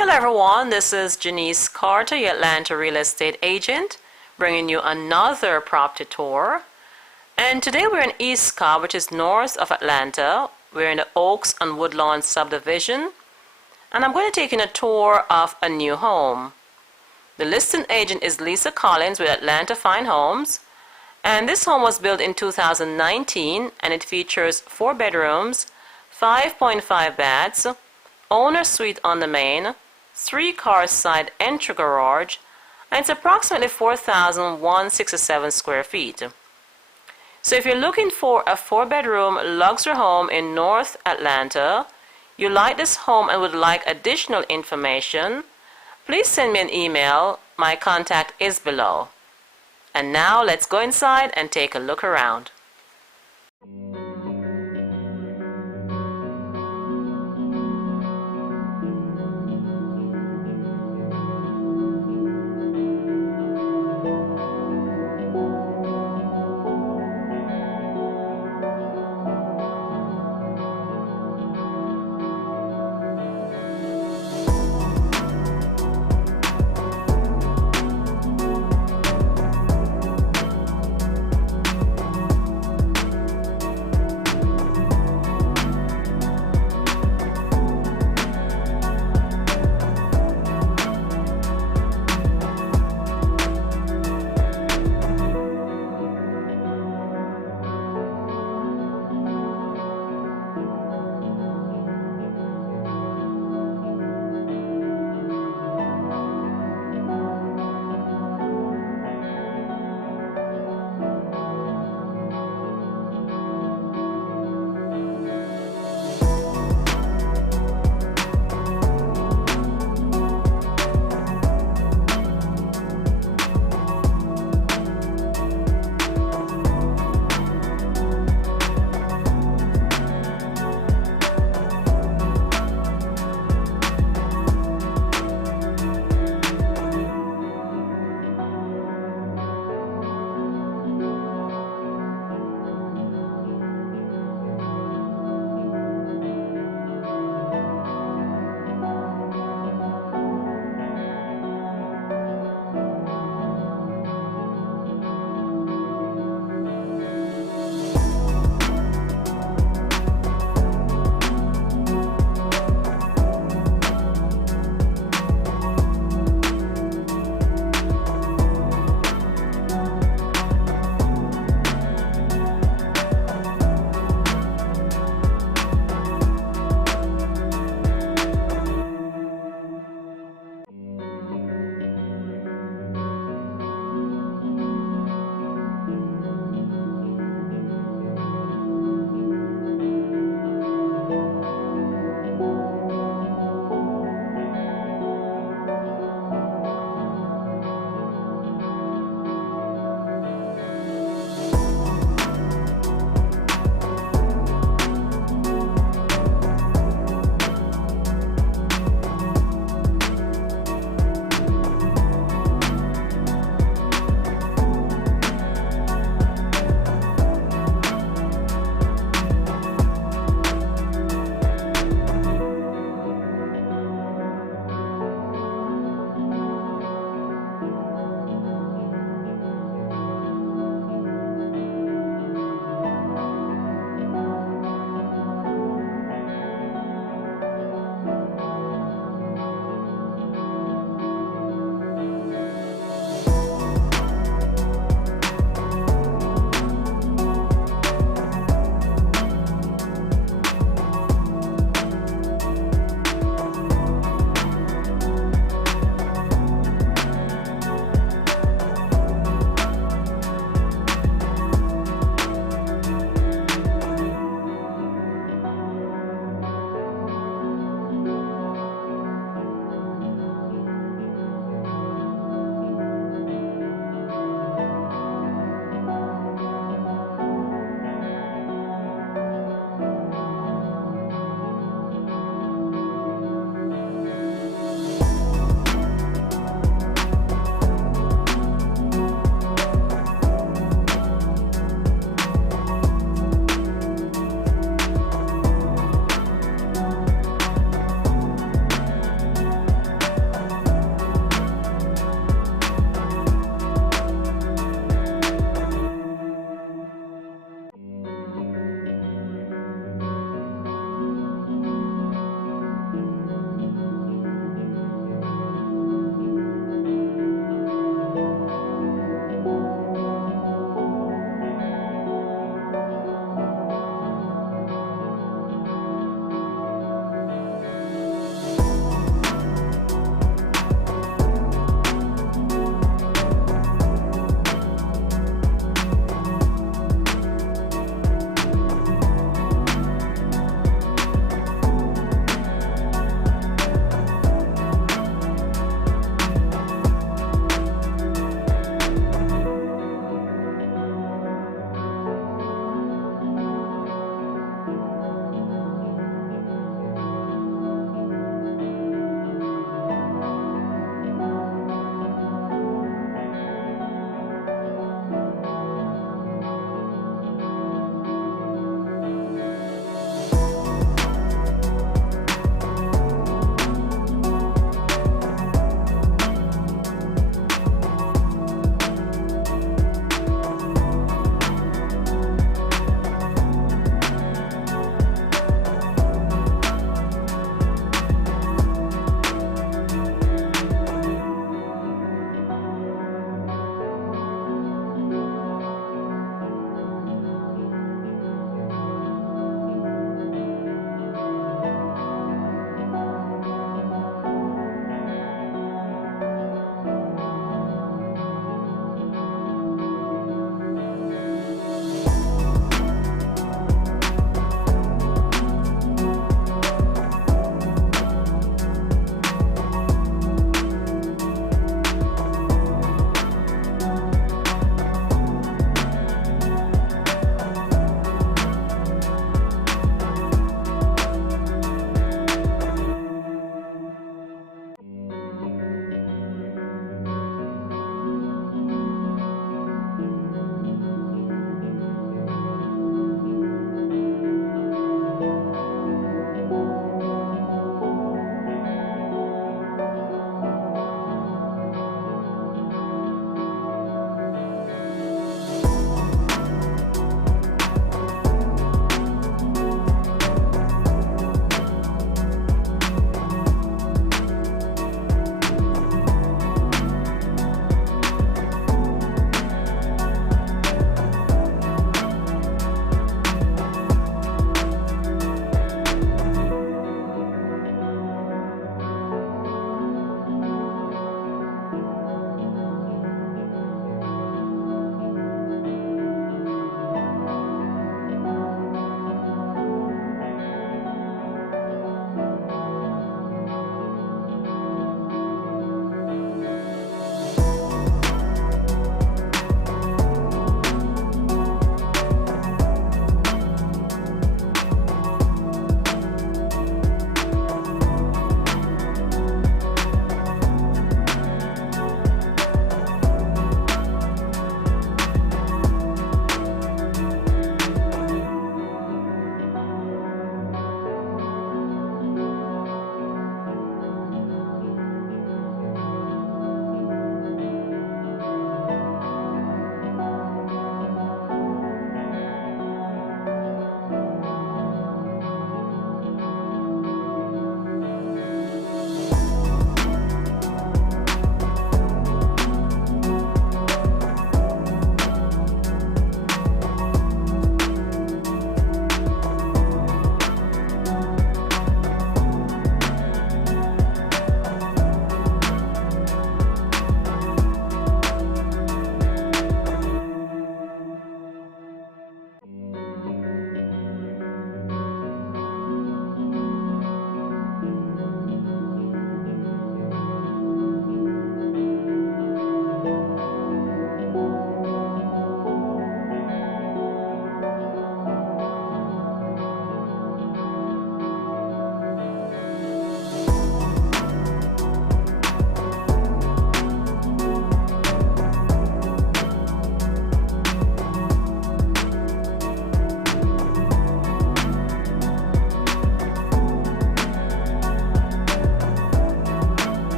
Hello everyone, this is Janice Carter, your Atlanta real estate agent, bringing you another property tour. And today we're in East Cobb, which is north of Atlanta. We're in the Oaks and Woodlawn subdivision, and I'm going to take you on a tour of a new home. The listing agent is Lisa Collins with Atlanta Fine Homes, and this home was built in 2019, and it features 4 bedrooms, 5.5 baths, owner suite on the main, 3-car side entry garage, and it's approximately 4,167 square feet. So if you're looking for a 4-bedroom luxury home in North Atlanta, you like this home and would like additional information, please send me an email. My contact is below. And now let's go inside and take a look around.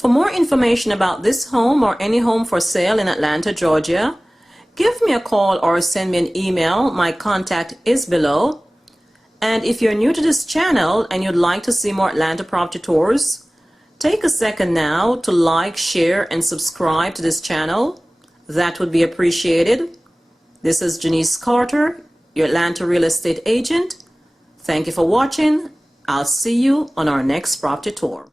For more information about this home or any home for sale in Atlanta, Georgia, give me a call or send me an email. My contact is below. And if you're new to this channel and you'd like to see more Atlanta property tours, take a second now to like, share, and subscribe to this channel. That would be appreciated. This is Janice Carter, your Atlanta real estate agent. Thank you for watching. I'll see you on our next property tour.